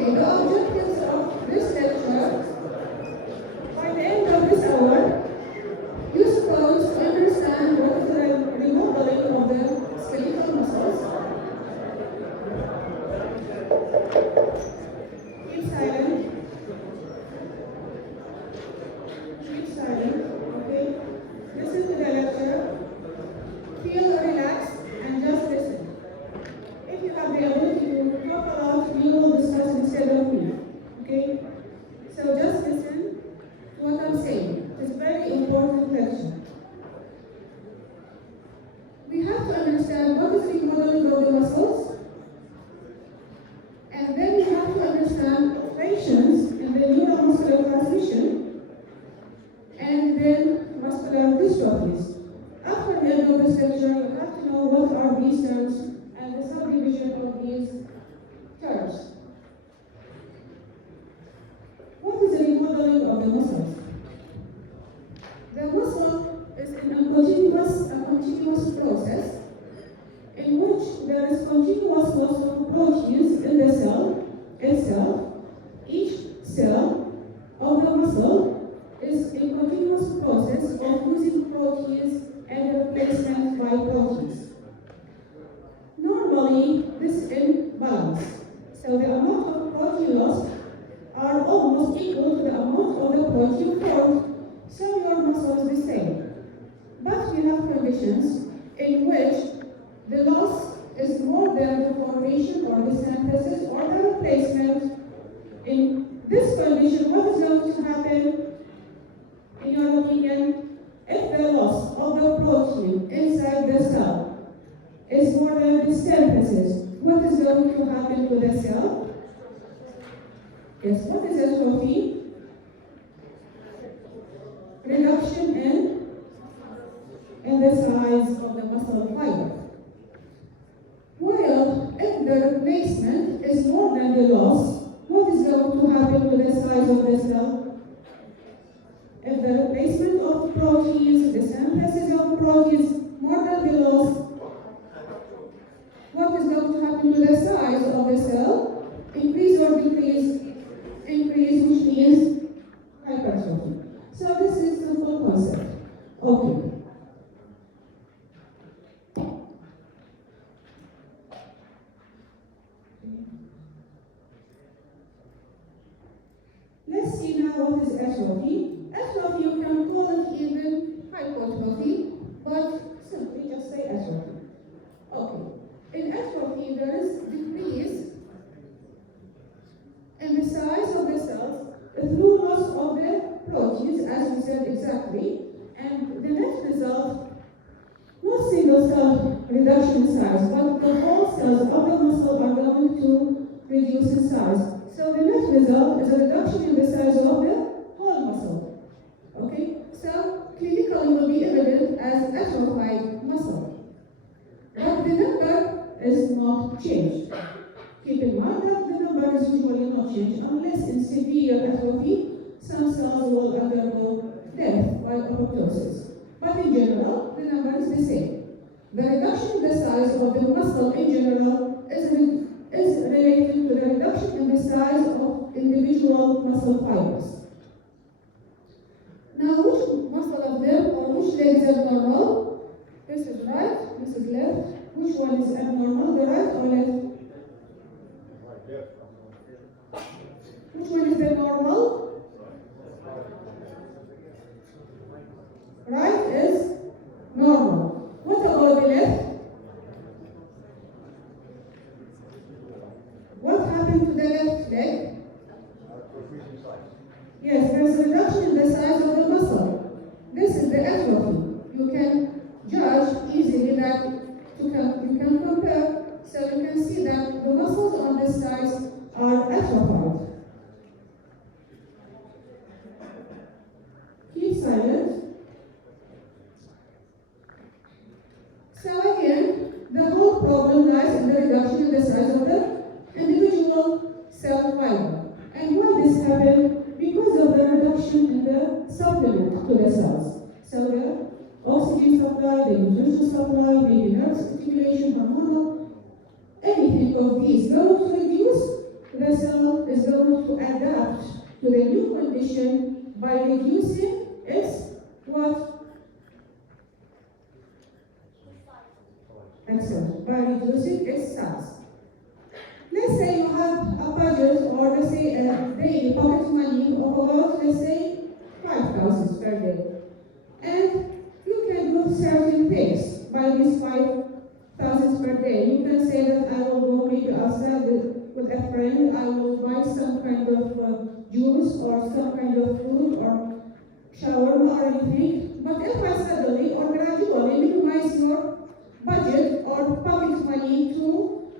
Okay, the objectives of this lecture, by the end of this hour, you're supposed to understand what is the remodeling of the skeletal muscles. Keep silent. Keep silent, okay? Listen to the lecture. Feel relaxed and just listen. If you have the ability to talk a lot, you will discuss instead of me, okay? So just listen to what I'm saying. It's a very important lecture. We have to understand what is remodeling of the muscles, and then we have to understand operations in the neuromuscular transmission, and then muscular dystrophies. After the end of this lecture, you have to know what are these terms and the subdivision of these terms. What is the remodeling of the muscles? The muscle is in a continuous process in which there is continuous loss of proteins in the cell itself. Each cell of the muscle is in continuous process of losing proteins and replacement by proteins. Normally, this is in balance. So the amount of protein lost are almost equal to the amount of the protein formed. So your muscle is the same. But we have conditions in which the loss is more than the formation or the synthesis or the replacement. In this condition, what is going to happen, in your opinion, if the loss of the protein inside the cell is more than the synthesis? What is going to happen to the cell? Yes, what is atrophy? Reduction in the size of the muscle fiber. While if the replacement is more than the loss, what is going to happen to the size of the cell? If the replacement of proteins, the synthesis of proteins, more than the loss, what is going to happen to the size of the cell? Increase or decrease? Increase, which means hypertrophy. So this is a simple concept. Okay. Let's see now what is atrophy. Atrophy, you can call it even hypertrophy, but simply just say atrophy. Okay. In atrophy, there is decrease in the size of the cells through loss of the proteins, as we said exactly, and the net result, not single cell reduction in size, but the whole cells of the muscle are going to reduce in size. So the net result is a reduction in the size of the whole muscle. Okay? So clinically will be evident as atrophied muscle. But the number is not changed. Keep in mind that the number is usually not changed unless in severe atrophy, some cells will undergo death by apoptosis. But in general, the number is the same. The reduction in the size of the muscle in general is related to the reduction in the size of individual muscle fibers. Now, which muscle of them or which leg is abnormal? This is right, this is left. Which one is abnormal, the right or left? Which one is the normal? Right is normal. What about the left? What happened to the left leg? Yes, there is a reduction in the size of the muscle. This is the atrophy. You can judge easily that you can compare. So you can see that the muscles on this side are atrophied. Keep silent. So again, the whole problem lies in the reduction in the size of the individual cell fiber. And why this happened? Because of the reduction in the supplement to the cells. So the oxygen supply, the nutrition supply, maybe nerve stimulation, hormonal, anything of these going to reduce, the cell is condition by reducing its what? Excellent. By reducing its size. Let's say you have a budget, or let's say a daily pocket money of about, let's say, 5,000 per day. And you can do certain things by these 5,000 per day. You can say that I will go maybe outside with a friend, I will buy some kind of juice or some kind of food or shawarma or anything. But if I suddenly or gradually minimize your budget or pocket money to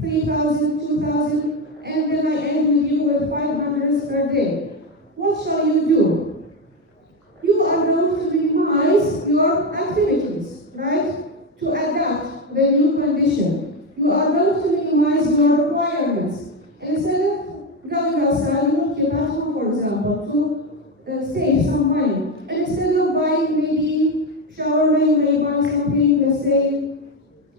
3,000, 2,000, and then I end with you with 500 per day, what shall you do? You are going to minimize your activities, right? To adapt the new condition. You are going to minimize your requirements. Instead of going outside, you will keep at home, for example, to save some money. And instead of buying maybe shawarma, you may buy something, let's say,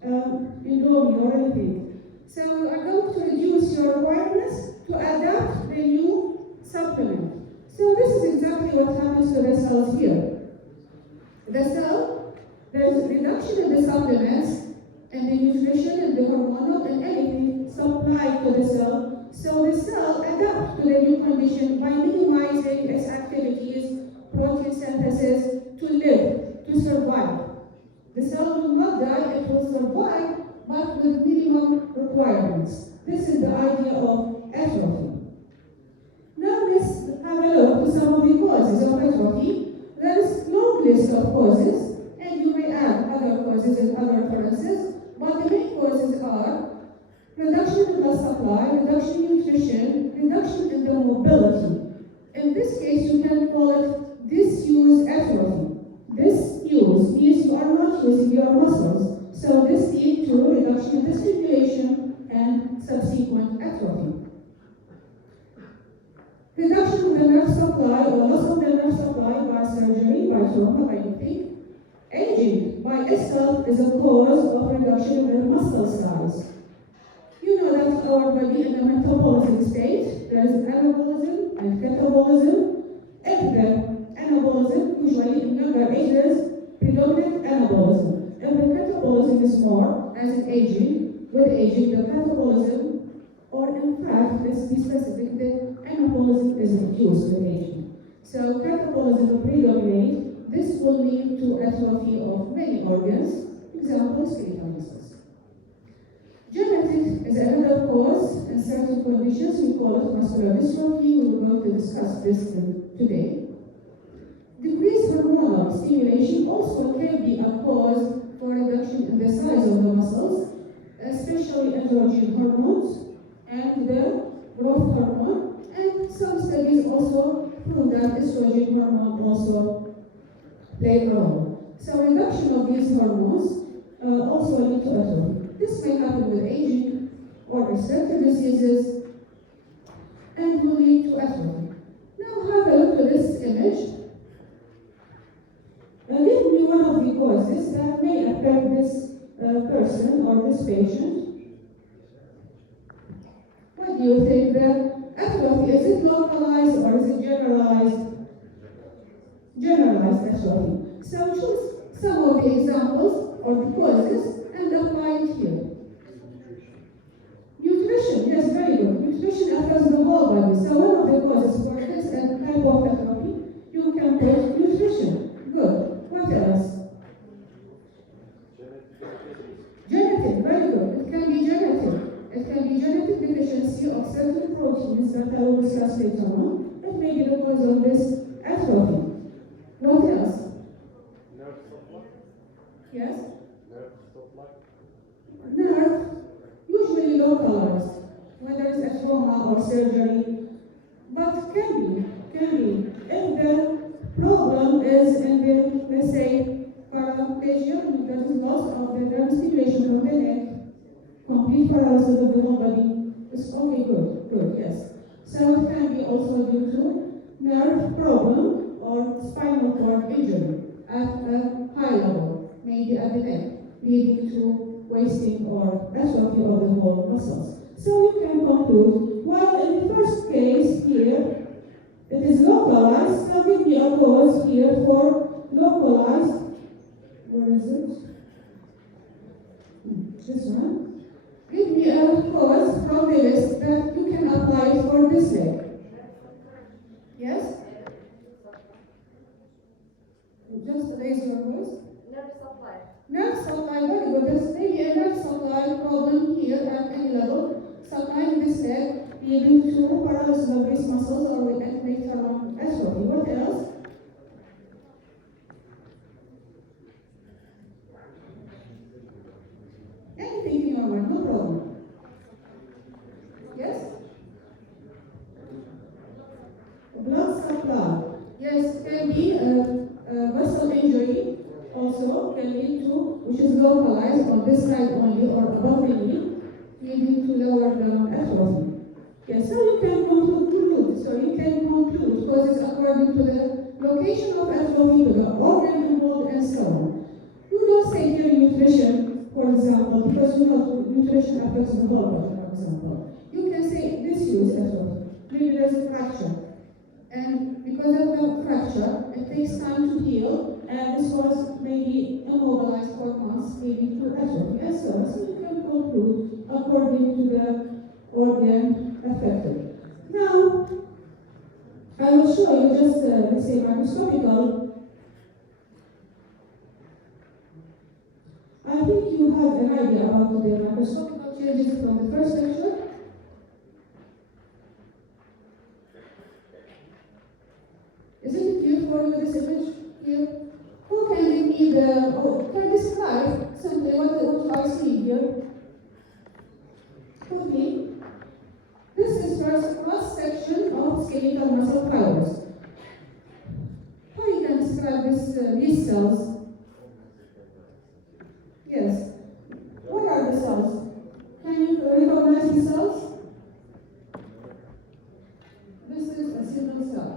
Indomie or anything. So you are going to reduce your requirements to adapt the new supplement. So this is exactly what happens to the cells here. The cell, there's a reduction in the supplements and the nutrition and the hormonal and anything supplied to the cell. So the cell adapts to the new condition by minimizing its activities, protein synthesis, to live, to survive. The cell will not die, it will survive, but with minimum requirements. This is the idea of atrophy. Now let's have a look at some of the causes of atrophy. There is a long list of causes, and you may add other causes and other references, but the main causes are reduction in blood supply, reduction in nutrition, reduction in the mobility. In this case, you can call it disuse atrophy. Disuse means you are not using your muscles, so this leads to reduction in the stimulation and subsequent atrophy. Reduction of the nerve supply or loss of the nerve supply by surgery, by trauma, by anything. Aging by itself is a cause of reduction in the muscle size. You know that our body in the metabolism state, there is anabolism and catabolism. If the anabolism, usually in younger ages, predominant anabolism. If the catabolism is more, as in aging, with aging, the catabolism, or in fact, let's be specific, the anabolism is reduced with aging. So catabolism will predominate. This will lead to atrophy of many organs, example, skeletal muscles. Genetic is another cause in certain conditions. We call it muscular dystrophy. We are going to discuss this today. Decreased hormonal stimulation also can be a cause for reduction in the size of the muscles, especially androgen hormones and the growth hormone. And some studies also prove that estrogen hormone also play a role. So reduction of these hormones also lead to atrophy. This may happen with aging or restrictive diseases and will lead to atrophy. Now have a look at this image. Give me one of the causes that may affect this person or this patient. What do you think? The atrophy, is it localized or is it generalized? Generalized atrophy. So choose some of the examples or the causes and apply it here. Nutrition, yes, very good. Nutrition affects the whole body. So one of the causes for this type of atrophy, you can put nutrition. Good. What else? Genetic, very good. It can be genetic. It can be genetic deficiency of certain proteins that I will discuss later on. That may be the cause of this atrophy. What else? Nerve supply. Yes? Nerve supply. Nerve, usually localized, whether it's a trauma or surgery, but can be. If the problem is in the, let's say, paraplegia, that is loss of the nerve stimulation from the neck, complete paralysis of the whole body, it's okay, good, yes. So it can be also due to nerve problem or spinal cord injury at a high level, maybe at the neck, leading to wasting or atrophy of the whole muscles. So you can conclude, well, in the first case here, it is localized cause here for localized, where is it? This one. Give me a cause from the list that you can apply for this leg. Yes? Just raise your voice. Nerve supply. Nerve supply, very good. There's maybe a nerve supply problem here at any level. Supplying this leg leading to paralysis of wrist muscles or with later on atrophy. What else? Anything in your mind, no problem. Yes? Blood supply. Yes, can be a vessel injury also can lead to, which is localized on this side only or above the knee, leading to lower down atrophy. Yes, so you can conclude, because it's according to the location of atrophy, to the organ involved, and so on. You don't say here nutrition, for example, because you know nutrition affects the whole body, for example. You can say disuse atrophy. Maybe there's a fracture. And because of the fracture, it takes time to heal, and this was maybe immobilized for months, leading to atrophy, and so on. So you can conclude according to the organ affected. Now, I will show you just, let's say, microscopical. I think you have an idea about the microscopical changes from the first lecture. Isn't it clear for you, this image here? Who can give me can describe simply what you are seeing here? Quickly. This is first cross-section of skeletal muscle fibers. How you can describe these cells? Yes. What are the cells? Can you recognize the cells? This is a single cell.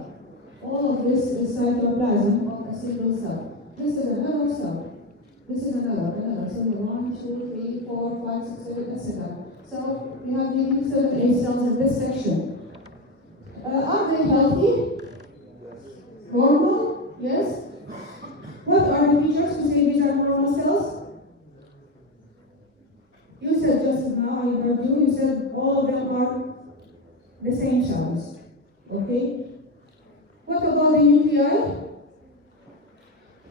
All of this is cytoplasm of a single cell. This is another cell. This is another. So 1, 2, 3, 4, 5, 6, 7, etc. So we have maybe 7, 8 cells in this section. Are they healthy? Normal? Yes. What are the features to say these are normal cells? You said just now, I heard you, you said all of them are the same cells. Okay? What about the nuclei?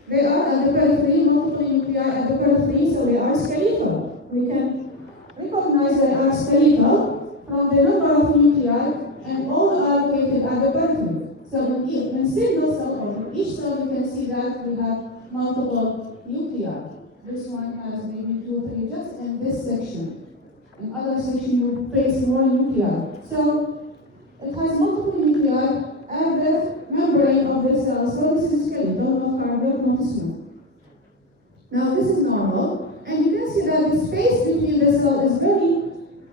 They are at the periphery, multiple nuclei at the periphery, so they are skeletal. We can recognize they are skeletal from the number of nuclei and all are located at the periphery. So in a single cell or in each cell you can see that we have multiple nuclei. This one has maybe 2, 3 just in this section. In other section you place more nuclei. So it has multiple nuclei at the membrane of the cell. So this is skeletal, not cardiac, not smooth. Now this is normal, and you can see that the space between the cell is very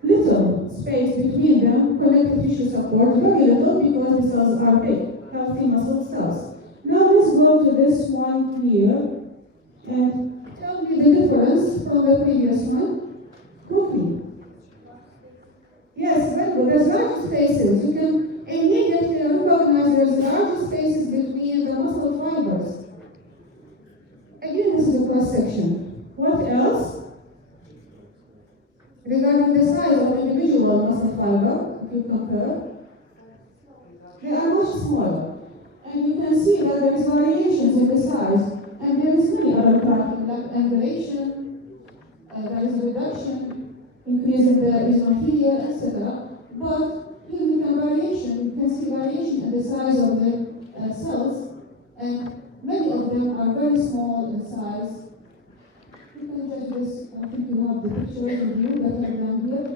little space between them, connective tissue support, very little because the cells are big, healthy muscle cells. Now let's go to this one here and tell me the difference from the previous one. Quickly. Yes, very good. There's large spaces. You can immediately recognize there's large spaces between the muscle fibers. Again, this is a cross section. What else? Regarding the size of individual muscle fiber, if you compare, they are much smaller. And you can see that there is variations in the size. And there is many other factors like angulation, there is reduction, increase in the eosinophilia, etc. But here you can see variation in the size of the cells, and many of them are very small in size. You can judge this, I think you have the picture with you better than here.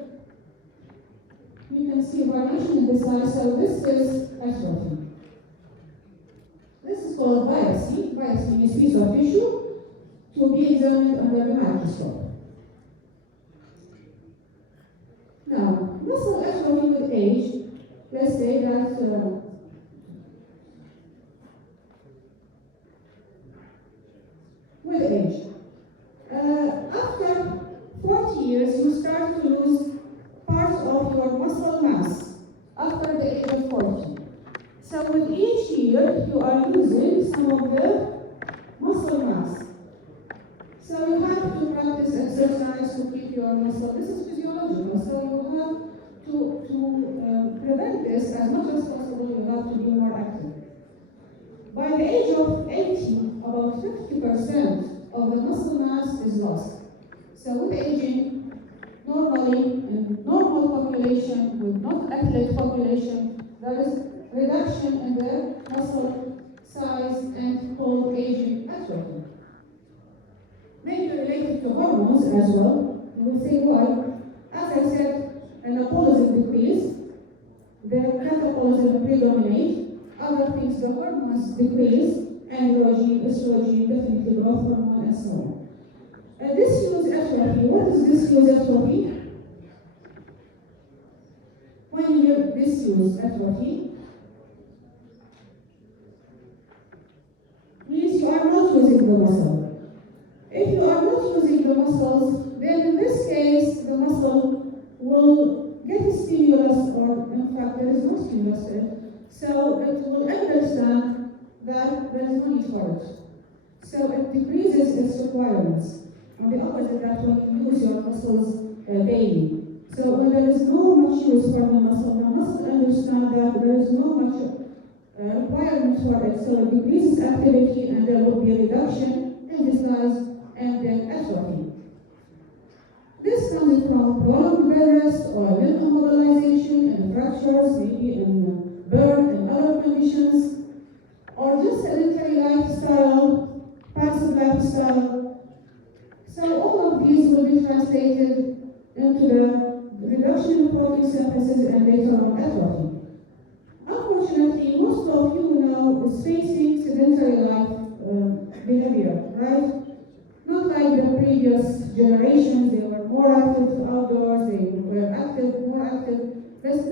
You can see variation in the size, so this is atrophy. This is called biopsy. Biopsy means piece of tissue to be examined under the microscope. Now, muscle atrophy with age, let's say that with age. After 40 years, you start to lose parts of your muscle mass after the age of 40. So with each year, you are losing some of the muscle mass. So you have to practice exercise to keep your muscle. This is physiological. So you have to prevent this as much as possible. You have to be more active. By the age of 80, about 50% of the muscle mass is lost. So with aging, normally in normal population, with not athlete population, there is reduction in the muscle size and called aging atrophy. Maybe related to hormones as well. You will say why. As I said, anabolism decrease, the catabolism predominate, other things, the hormones decrease, androgen, estrogen, definitely growth hormone, and so on. Disuse atrophy. What is disuse atrophy? When you hear disuse atrophy, means you are not using the muscle. If you are not using the muscles, then in this case, the muscle will get a stimulus, or in fact, there is no stimulus there. So it will understand that there is no need for it. So it decreases its requirements. On the opposite, that when you use your muscles daily. So when there is no much use for the muscle understands that there is no much requirement for it. So it decreases activity, and there will be a reduction in the size and then atrophy. This comes from prolonged bed rest or limb immobilization and fractures, maybe in burn and other conditions, or just sedentary lifestyle, passive lifestyle. So all of these will be translated into the reduction in protein synthesis and later on atrophy. Unfortunately, most of you now is facing sedentary life behavior, right? Not like the previous generations, they were more active outdoors, they were active, more active. But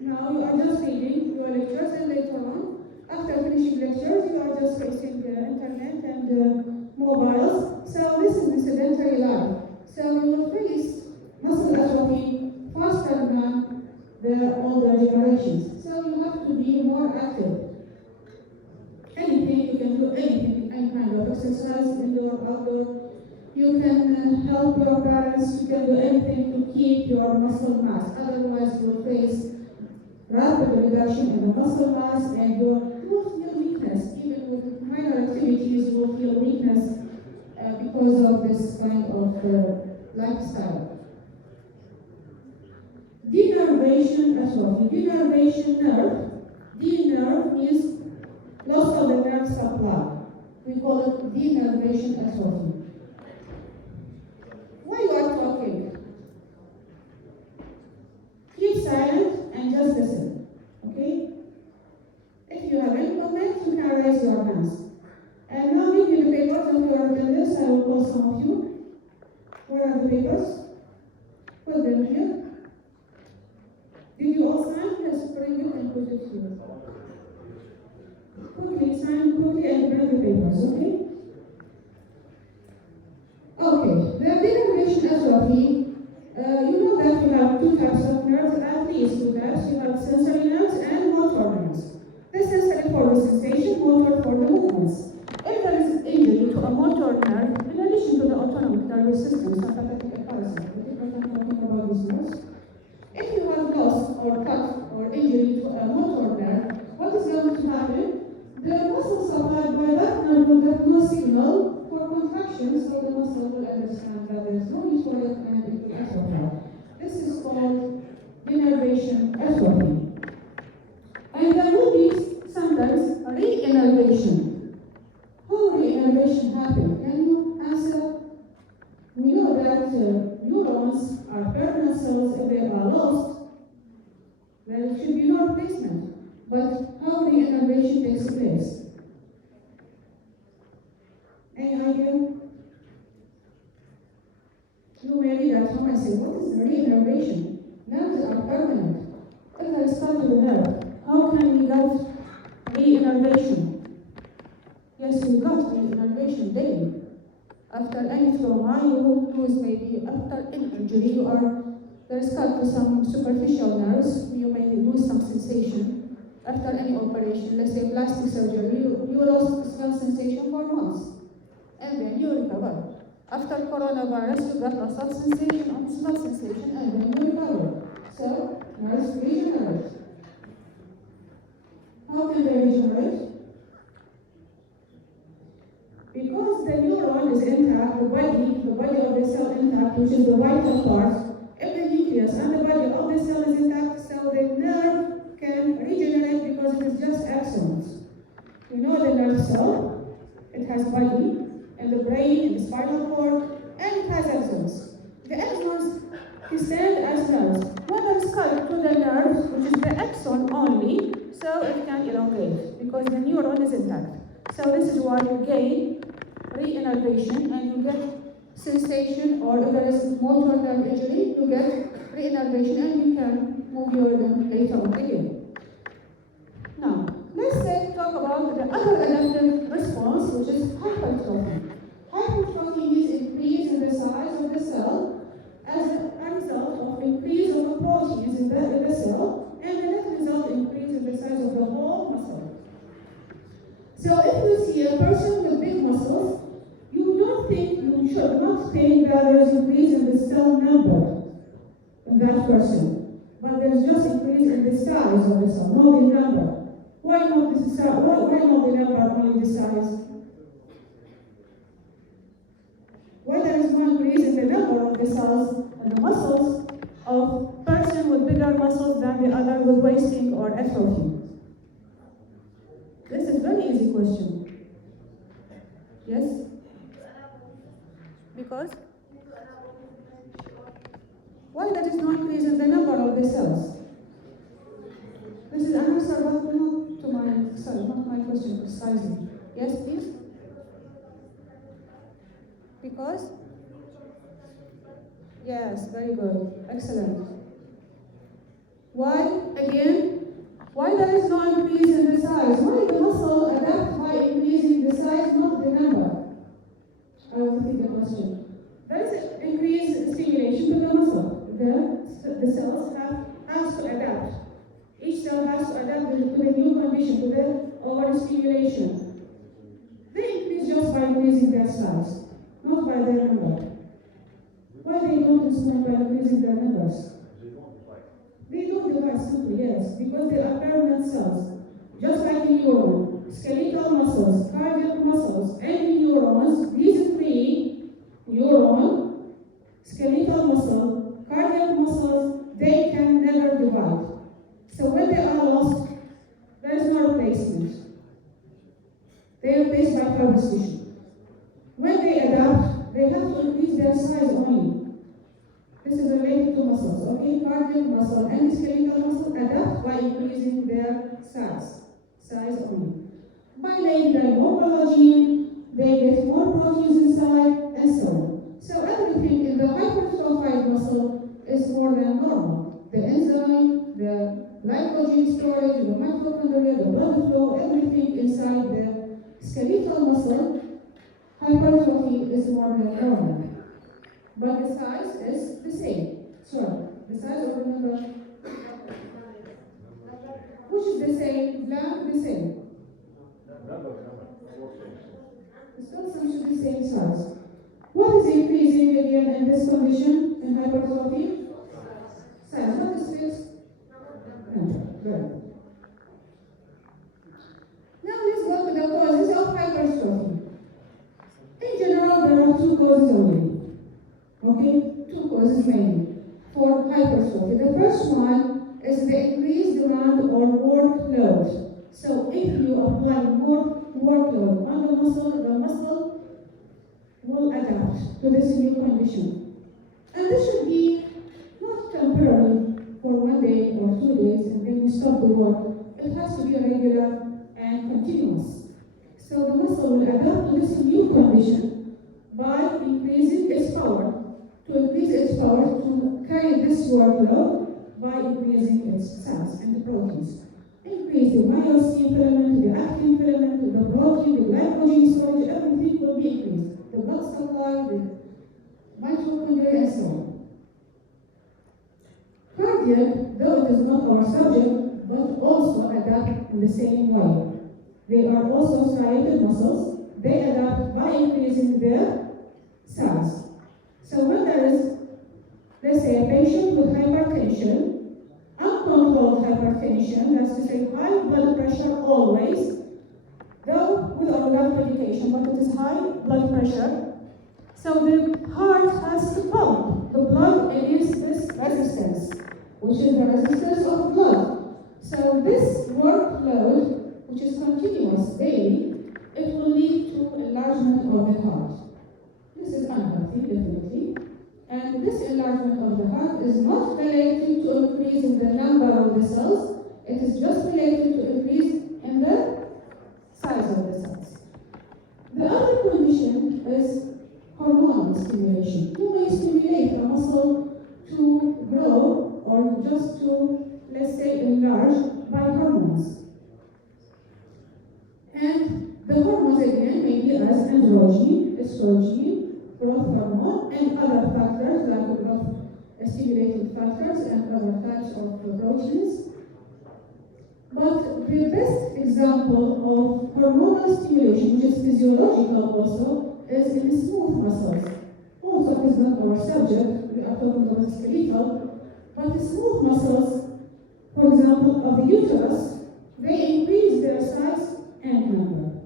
now you are just reading your lectures, and later on, after finishing lectures, you are just facing the internet and mobiles. So this is the sedentary life. So you will face muscle atrophy faster than the older generations. So you have to be more active. Anything, you can do anything, any kind of exercise, indoor, outdoor. You can help your parents, you can do anything to keep your muscle mass. Otherwise, you will face rapid reduction in the muscle mass, and you will feel weakness. Even with minor activities, you will feel weakness because of this kind of lifestyle. Denervation atrophy. Denervation nerve. Denerve means loss of the nerve supply. We call it denervation atrophy. While you are talking, keep silent and just listen. Okay? If you have any comment, you can raise your hands. And now give me the papers of your attendance. I will call some of you. Where are the papers? Put them here. Did you all sign? Yes, bring it and put it here. Quickly, sign quickly and bring the papers, okay? Okay, the denervation atrophy, you know that we have two types of nerves, at least two types. You have sensory nerves and motor nerves. The sensory for the sensation, motor for the movements. If there is injury to a motor nerve, in addition to the autonomic nervous system, sympathetic and parasympathetic, I'm talking about these nerves. If you have lost or cut or injury to a motor nerve, what is going to happen? The muscle supplied by that nerve will get no signal for contraction, so the muscle will understand that there is no need for it and it will atrophy. This is called denervation atrophy. And there will be sometimes re-innervation. How re-innervation happens? Can you answer? We know that neurons are permanent cells. If they are lost, there should be no replacement. But how re-innervation takes place? Any idea? You may read at home and say, what is re-innervation? Nerves are permanent. If I start with the nerve, how can we get re-innervation? Yes, we got re-innervation daily. After any trauma, you lose maybe, after any injury, there is cut to some superficial nerves, you may lose some sensation. After any operation, let's say plastic surgery, you lost smell sensation for months, and then you recover. After coronavirus, you got loss of sensation, of smell sensation, and then you recover. So, nerves regenerate. How can they regenerate? Because the neuron is intact, the body of the cell intact, which is the vital part, if the nucleus and the body of the cell is intact, so the nerve can regenerate because it is just axons. You know the nerve cell, it has body, and the brain, and the spinal cord, and it has axons. The axons stand as nerves. When there is cut to the nerve, which is the axon only, so it can elongate because the neuron is intact. So this is why you gain re-innervation and you get sensation, or if there is motor nerve injury, you get re-innervation and you can move your limb later on again. Now, let's talk about the other adaptive response, which is hypertrophy. Hypertrophy is increase in the size of the cell as a result of increase of the proteins in the cell, and the net result increase in the size of the whole muscle. So if you see a person with big muscles, you should not think that there is increase in the cell number in that person, but there's just increase in the size of the cell, not the number. Why not the size? Why not the number, only the size? Why there is no increase in the number of the cells and the muscles of person with bigger muscles than the other with wasting or atrophy? This is a very easy question. Yes? Because? Why there is no increase in the number of the cells? This is an answer, but not my question precisely. Yes, please? Because? Yes, very good. Excellent. Why? Again? Why there is no increase in the size? Why the muscle adapts by increasing the size, not the number? I will repeat the question. There is an increase in stimulation to the muscle. The cells has to adapt. Each cell has to adapt to the new condition, to the overstimulation. They increase just by increasing their size, not by their number. Why they don't respond by increasing their numbers? They don't divide simply, yes, because they are permanent cells. Just like in neuron, skeletal muscles, cardiac muscles, and neurons, these three, neuron, skeletal muscle, cardiac muscles, they can never divide. So when they are lost, there is no replacement. They are replaced by fibrous tissue. When they adapt, they have to increase their size only. This is related to muscles, okay? Cardiac muscle and skeletal muscle adapt by increasing their size only. By laying them more collagen, they get more proteins inside, and so on. So everything in the hypertrophied muscle is more than normal. The enzyme, the glycogen storage, the mitochondria, the blood flow, everything inside the skeletal muscle, hypertrophy is more than normal. But the size is the same. Sorry, the size of the number, which is the same, blank the same. The cells should be the same size. What is increasing again in this condition in hypertrophy? Size. What is this? Good. Now let's go to the causes of hypertrophy. In general, there are two causes only. Okay, two causes mainly for hypertrophy. The first one is the increased demand or workload. So if you apply more workload on the muscle will adapt to this new condition. And this should be not temporary for 1 day or 2 days and then you stop the work. It has to be regular and continuous. So the muscle will adapt to this new condition by increasing its power. To increase its power to carry this workload by increasing its cells and the proteins. Increase the myosin filament, the actin filament, the protein, the glycogen storage, everything will be increased. The blood supply, the mitochondria, and so on. Cardiac, though it is not our subject, but also adapt in the same way. they are also striated muscles. They adapt by increasing their size. So when there is, let's say, a patient with hypertension, uncontrolled hypertension, that's to say high blood pressure always, though with or without medication, but it is high blood pressure. So the heart has to pump the blood against this resistance, which is the resistance of blood. So this workload, which is continuous daily, it will lead to enlargement of the heart. This is unhealthy, definitely. And this enlargement of the heart is not related to increase in the number of the cells, it is just related to increase in the size of the cells. The other condition is hormonal stimulation. You may stimulate a muscle to grow or just to, let's say, enlarge by hormones. And the hormones again may be as androgen, estrogen, growth hormone, and other factors like growth stimulating factors and other types of proteins. But the best example of hormonal stimulation, which is physiological also, is in smooth muscles. Also is not our subject, we are talking about skeletal, but the smooth muscles, for example, of the uterus, they increase their size and number.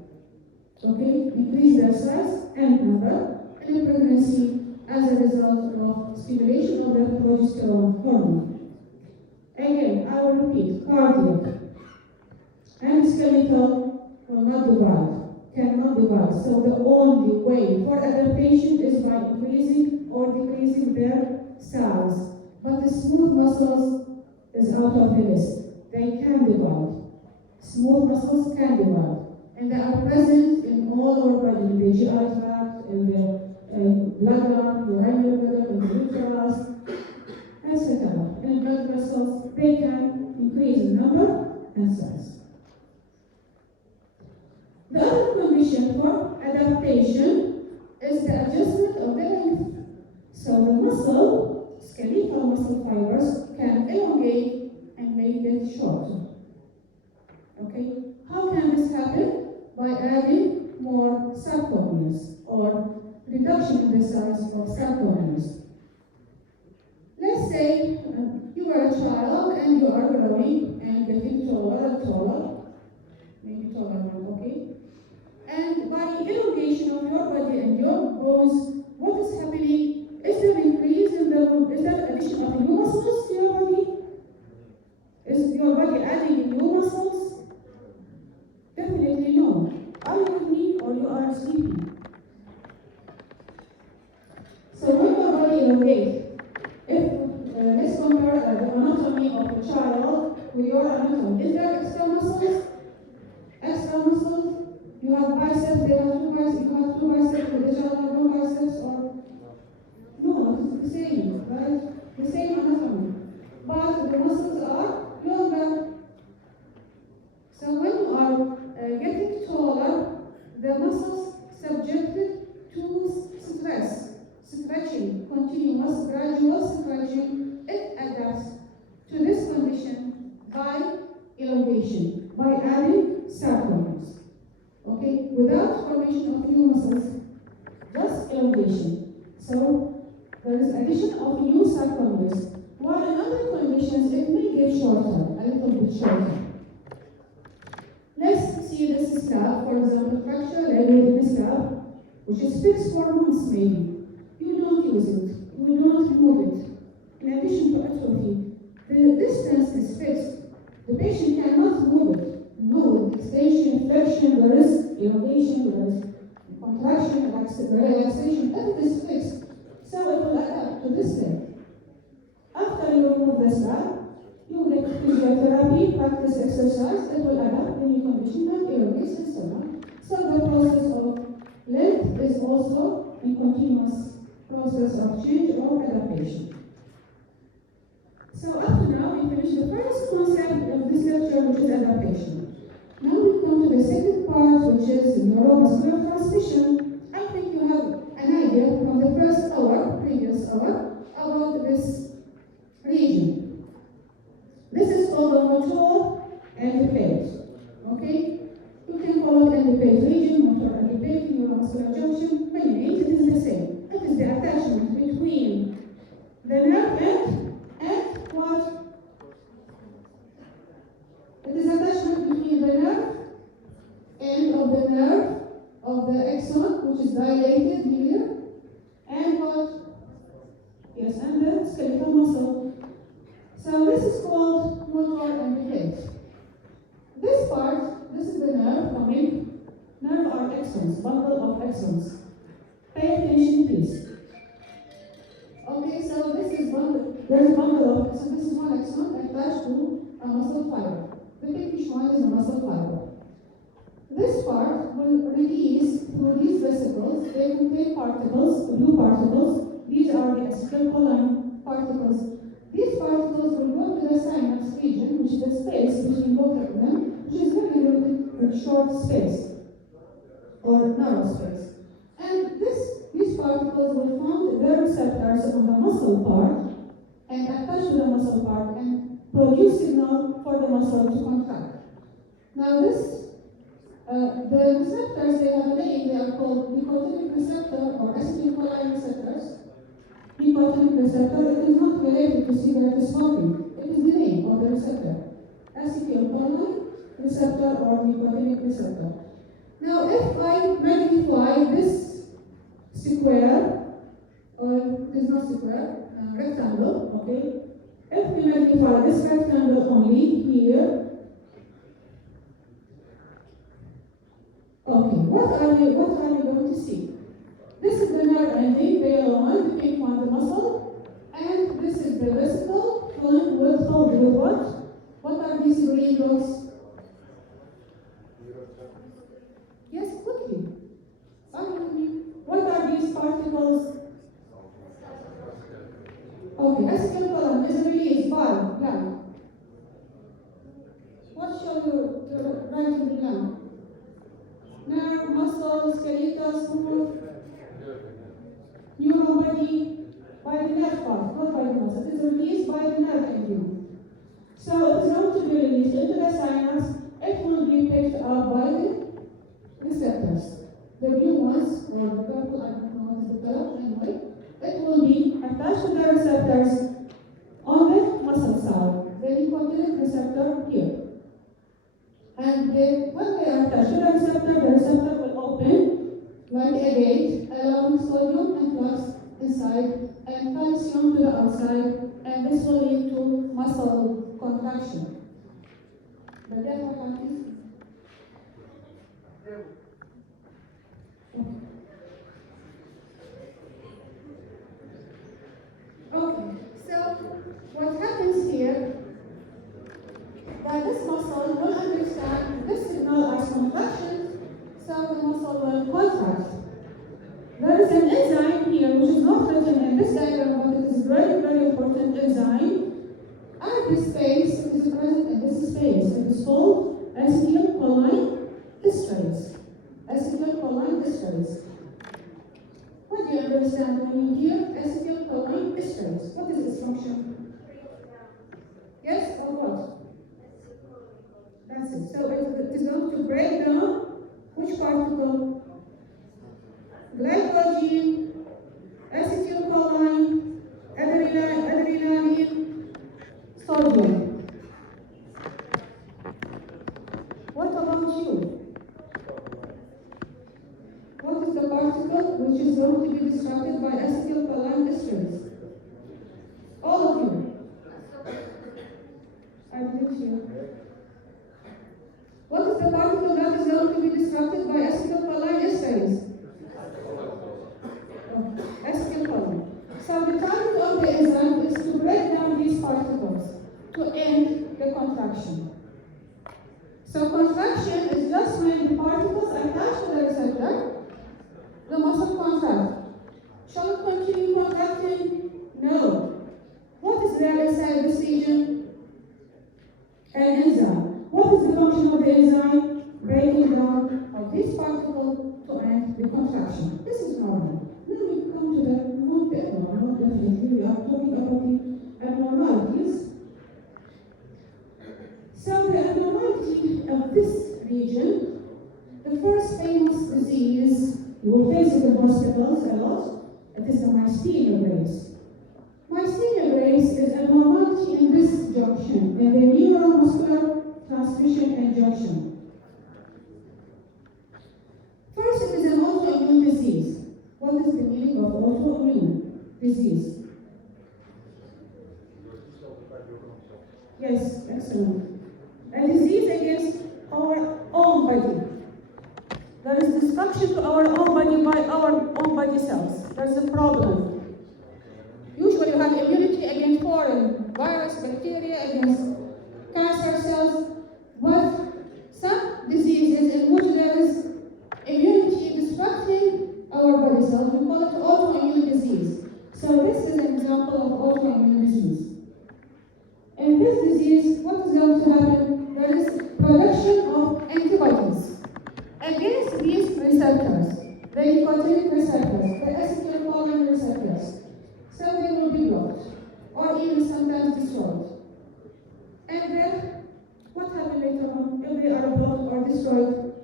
Okay, increase their size and number in pregnancy as a result of stimulation of the progesterone hormone. Again, I will repeat, cardiac and skeletal will not divide, cannot divide. So the only way for adaptation is by increasing or decreasing their size. But the smooth muscles is out of the list. They can divide. Smooth muscles can divide. And they are present in all our body, in the GI tract, in the bladder, the urinary bladder, in the uterus, etc. In blood vessels, they can increase in number and size. The other condition for adaptation is the adjustment of the length. So the muscle, skeletal muscle fibers, can elongate and make it shorter. Okay? How can this happen? By adding more sarcomeres or reduction in the size of sarcomeres. Let's say you are a child and you are growing and getting taller and taller, maybe taller now, okay? And by elongation of your body and your bones, what is happening? Is there increase in is there addition of new muscles to your body? Is your body adding new muscles? Definitely no. Are you with me or you are sleeping? So when your body elongates, if let's compare the anatomy of a child with your anatomy, is there extra muscles? Extra muscles? You have biceps, they have two biceps, you have two biceps, but the child have no biceps, or no, it's the same, right? The same anatomy. But the muscles are longer. So when you are getting taller, the muscles subjected to stress, stretching, continuous, gradual stretching, it adapts to this condition by elongation, by adding sarcomeres. Okay, without formation of new muscles, just elongation. So there is addition of new sarcomeres. While in other conditions, it may get shorter, a little bit shorter. Let's see this slab, for example, fracture leg in this slab, which is fixed for months maybe. You don't use it, you don't move it. In addition to atrophy, the distance is fixed. The patient cannot move it. No, extension, flexion, there is elongation, there is contraction, relaxation, everything is fixed. So it will adapt to this thing. After you remove the slab, you get physiotherapy, practice exercise, it will adapt any condition and elongates and so on. So the process of length is also a continuous process of change or adaptation. So up to now, we finished the first concept of this lecture, which is adaptation. Now we come to the second part, which is neuromuscular transmission. I think you have an idea from the first hour, previous hour, about this region. This is called the motor and the plate. Okay? You can aggregate region, motor aggregate, neuromuscular junction, many names, it is the same. It is the attachment between the nerve and what? It is attachment between the nerve end of the nerve of the axon, which is dilated here, and what? Yes, and the skeletal muscle. So this is called motor aggregate. This part, this is the nerve coming. Nerve are axons, bundle of axons. Pay attention, please. Okay, so this is bundle. There's a bundle of axons. This is one axon attached to a muscle fiber. The pinkish one is a muscle fiber. This part will release through these vesicles. They contain particles, blue particles. These are the acetylcholine particles. These particles will go to the synapse region, which is the space between both of them, which is very little short space or narrow space. And these particles will form the receptors on the muscle part and attach to the muscle part and produce signal for the muscle to contract. Now the receptors, they have a name. They are called nicotinic receptor or acetylcholine receptors. Nicotinic receptor, it is not related to cigarette smoking. It is the name of the receptor. Acetylcholine receptor or nicotinic receptor. Now, if I magnify this square, or it is not square, rectangle, okay? If we magnify this rectangle only here, okay, what are we going to see? This is the nerve ending, the yellow one, the pink one, the muscle, and this is the vesicle filled with what? What are these green dots? Yes, quickly. What are these particles? Okay, acetylcholine is released by blank. What shall you write in the blank? Nerve, muscle, skeletal, smooth, neural body, by the nerve part, not by the muscle. It is released by the nerve ending. So it is going to be released into the synapse. It will be picked up by the receptors. The blue ones, or the purple, I don't know what is the color, anyway. It will be attached to the receptors on the muscle side. The nicotinic receptor here. And when they are attached to the receptor will open like a gate, allowing sodium and flux inside and calcium to the outside, and this will lead to muscle contraction. The data countries. Okay, so what happens here? By this muscle will understand this signal as contraction, so the muscle will contract. There is an enzyme here which is not written in this diagram, but it is very, very important enzyme. At this space, it is present in this space. It is called acetylcholine esterase. Acetylcholine esterase. What do you understand when you hear acetylcholine esterase? What is its function? Yes or what? That's it. So it is going to break down which particle? Glycogen, acetylcholine, adrenaline, sodium. What about you? What is the particle which is going to be disrupted by acetylcholine esterase? All of you. I didn't hear. What is the particle that is going to be disrupted by acetylcholine esterase? Acetylcholine. So the target of the enzyme is to break down these particles to end the contraction. So contraction is just when the particles attach to the receptor, the muscle contracts. Shall it continue contracting? No. What is there inside this region? An enzyme. What is the function of the enzyme? Breaking down of this particle to end the contraction. This is normal. Then we come to the not abnormal, definitely. We are talking about the abnormalities. So the abnormality of this region The first famous disease, you will face it in hospitals a lot, it is the myasthenia gravis. Myasthenia gravis is a abnormality in this junction, in the neuromuscular transmission and junction. First, it is an autoimmune disease. What is the meaning of autoimmune disease? Yes, excellent. A disease against our own body. There is destruction to our own body by our own body cells. There's a problem. Usually you have immunity against foreign virus, bacteria, against cancer cells. But some diseases in which there is immunity disrupting our body cells, we call it autoimmune disease. So this is an example of autoimmune disease. In this disease, what is going to happen? There is production of antibodies against these receptors, the nicotinic receptors, the acetylcholine receptors. So they will be blocked, or even sometimes destroyed. And then, what happens later on? If they are blocked or destroyed,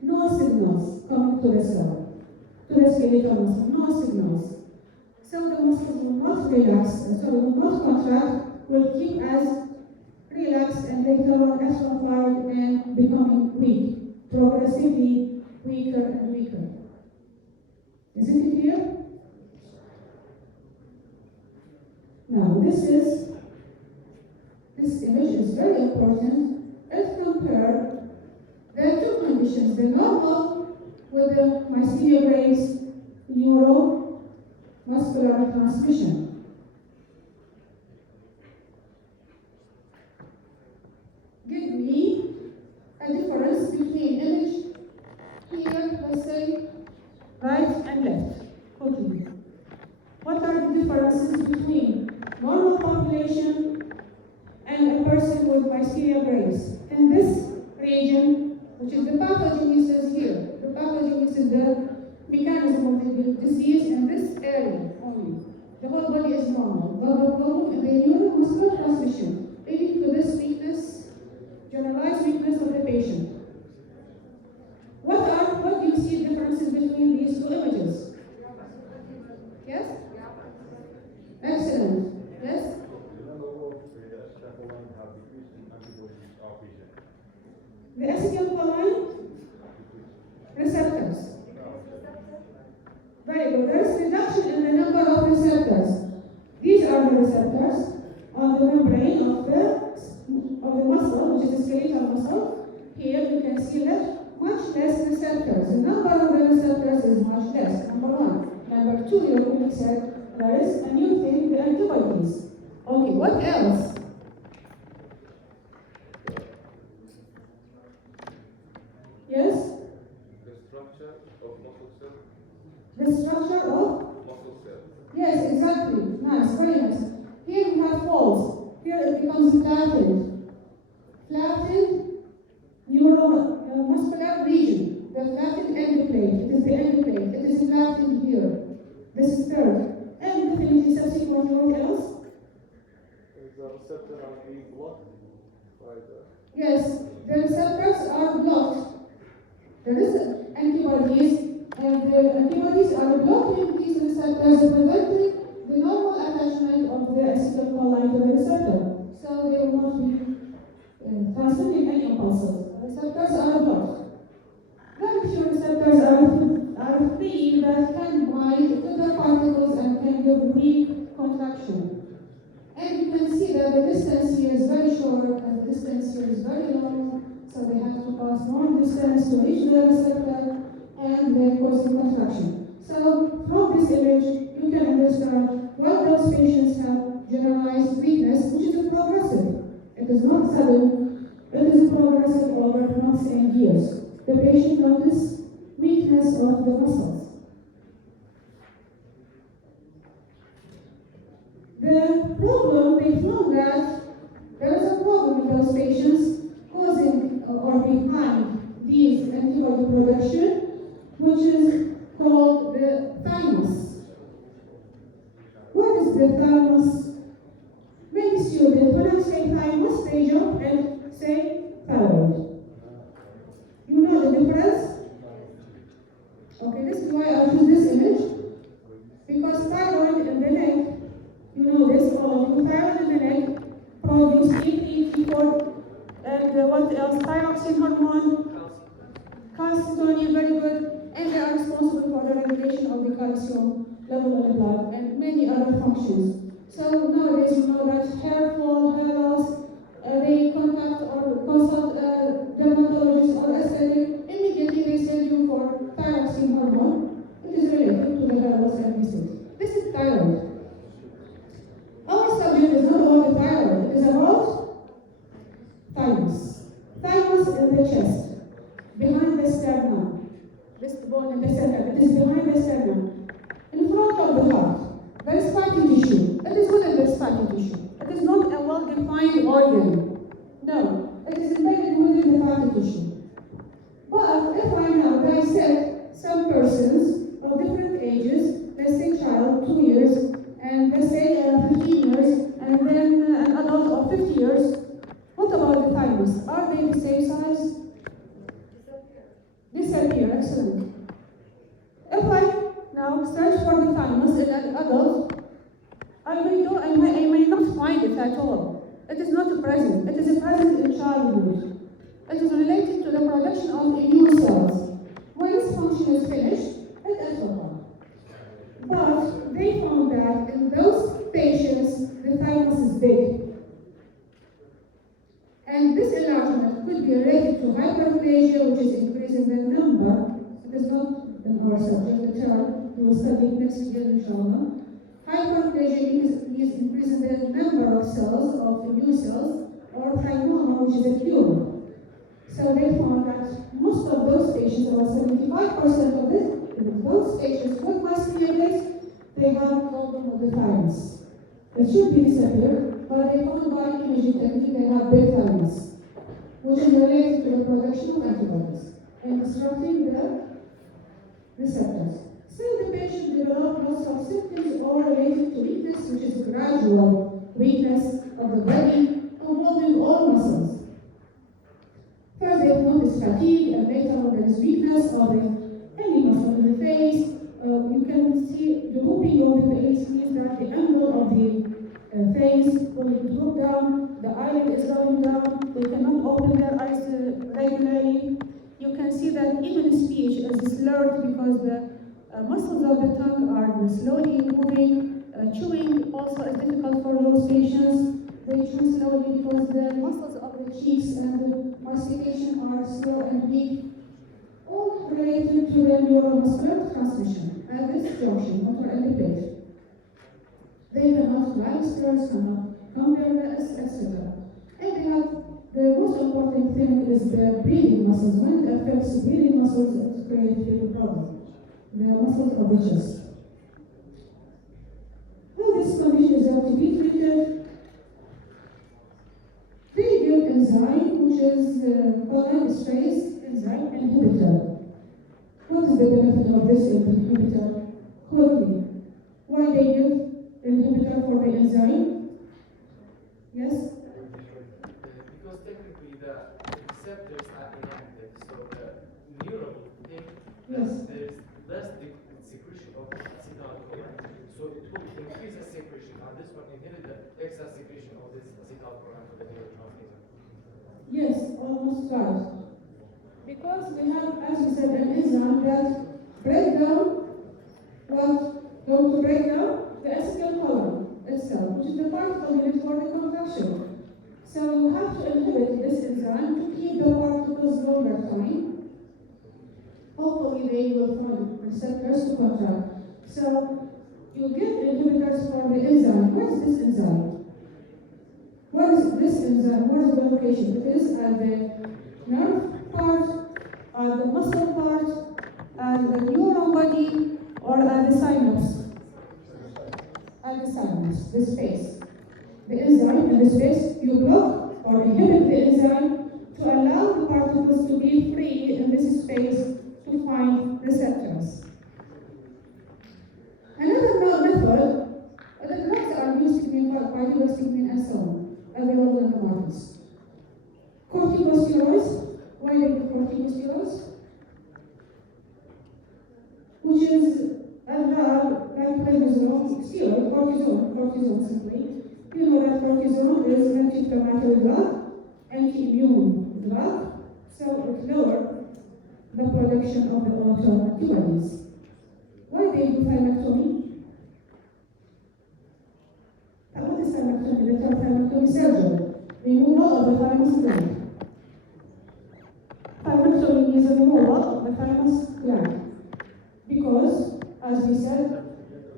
no signals coming to the cell, to the skeletal muscle, no signals. So the muscles will not relax, so will not contract, will keep as relaxed and later on atrophied and becoming weak, progressively weaker and weaker. Is it clear? Now this image is very important. Let's compare the two conditions, the normal with the myasthenia gravis neuromuscular transmission. Give me a difference between image here, let's say, right and left. Okay. What are the differences between normal population and a person with myasthenia gravis? In this region, which is the pathogenesis here, the pathogenesis is the mechanism of the disease in this area only. The whole body is normal. But the problem is the neuromuscular transmission, leading to this weakness, generalized weakness of the patient. What do you see differences between these two images? Yes? Excellent. Yes? The acetylcholine receptors. Very good. There is reduction in the number of receptors. These are the receptors on the membrane of the muscle, which is the skeletal muscle. Here you can see that much less receptors. The number of the receptors is much less, number one. Number two, your colleague said, there is a new thing, the antibodies. Okay, what else? Yes? The structure of muscle cells. The structure of? Muscle cells. Yes, exactly. Nice, very nice. Here we have folds. Here it becomes flattened. Flattened neuromuscular region. The flattened end plate. It is the end plate. It is flattened here. This is third. And definitely subsequently what else? Is the receptor on the blocked by the... Yes, the receptors are blocked. There is antibodies, and the antibodies are blocking these receptors, preventing the normal attachment of the acetylcholine to the receptor. So they will not be transmitting any impulses. Receptors are blocked. Very few receptors are free that can bind to the particles and can give weak contraction. And you can see that the distance here is very short and the distance here is very long. So they have to pass long distance to reach the receptor and then cause the contraction. So from this image, you can understand why those patients have generalized weakness, which is progressive. It is not sudden, it is progressive over months and years. The patient notices weakness of the muscles. The problem, they found that there is a problem with those patients causing or behind these antibody production, which is called the thymus. What is the thymus? Many students, when I say thymus, they jump and say thyroid. You know the produce T3, T4, and what else? Thyroxine hormone, calcitonin, very good, and they are responsible for the regulation of the calcium level in the blood and many other functions. So nowadays you know that hair fall, hair loss, they contact or consult a dermatologist or aesthetic, immediately they send you for thyroxine hormone. It is related to the hair loss and disease. This is thyroid. Our subject is not about the thyroid, it is about thymus. Thymus in the chest, behind the sternum. This bone in the center, it is behind the sternum. In front of the heart, there is fatty tissue. It is within this fatty tissue. It is not a well-defined organ. No, it is embedded within the fatty tissue. But if I now dissect some persons of different ages, let's say child, 2 years, and let's say 15 years, and then an adult of 50 years, what about the thymus? Are they the same size? Disappear, excellent. If I now search for the thymus in an adult, I may not find it at all. It is not present. It is present in childhood. It is related to the production of immune cells. When its function is finished, it is gone. But they found that in those patients, the thymus is big. And this enlargement could be related to hyperplasia, which is increasing the number. It is not in our subject, the term we will study next year, inshallah. Hyperplasia means increasing the number of cells, of immune cells, or thymoma, which is a tumor. So they found that most of those patients, about 75% of those patients with myasthenia, they have a problem with the thymus. It should be disappeared, but they found by imaging technique they have big thymus, which is related to the production of antibodies and disrupting the receptors. So the patient developed lots of symptoms all related to weakness, which is gradual weakness of the body, involving all muscles. First they notice fatigue, and later on there is weakness of any muscle in the face. You can see the looping of the face means that the angle of the face will droop down, the eyelid is going down, they cannot open their eyes regularly. You can see that even speech is slurred because the muscles of the tongue are slowly moving. Chewing also is difficult for those patients. They chew slowly because the muscles of the cheeks and the mastication are slow and weak. All related to the neuromuscular transmission at this junction, motor and the page. They cannot climb stairs, cannot come their legs, etc. And they have the most important thing is the breathing muscles. When it affects breathing muscles, it creates a problem. The muscles of the chest. How this condition is going to be treated? They give enzyme, which is choline esterase enzyme inhibitor. What is the benefit of this inhibitor? Quickly. Why they give inhibitor for the enzyme? Yes? Because technically the receptors are inactive, so the neuron think Yes. that there's less secretion of acetylcholine, so it will increase the secretion, and this one inhibit the excess secretion of this acetylcholine to the neurotransmitter. Yes, almost right. Because we have, as you said, an enzyme that break down what? Going to break down the acetylcholine itself, which is the particle unit for the contraction. So you have to inhibit this enzyme to keep the particles longer time. Hopefully they will find receptors to contract. So you get inhibitors for the enzyme. What is this enzyme? What is this enzyme? What is the location? It is at the nerve part, at the muscle part, at the neuron body, or at the synapse. At the synapse, the space. The enzyme in the space, you block or inhibit the enzyme to allow the particles to be free in this space to find receptors. Another method, the drugs are used to be phytoestrogen and so on, available in the markets. Corticosteroids, why they give corticosteroids? Which is a drug like prednisone, steroid, cortisone simply, You know that cortisone is an anti-inflammatory drug, anti-immune drug, so it lowers the production of the autoantibodies. Why they do thyroidectomy? What is thyroidectomy? The term thyroidectomy surgery. Removal of the thymus gland. Thyroidectomy means the removal of the thymus gland. Because, as we said,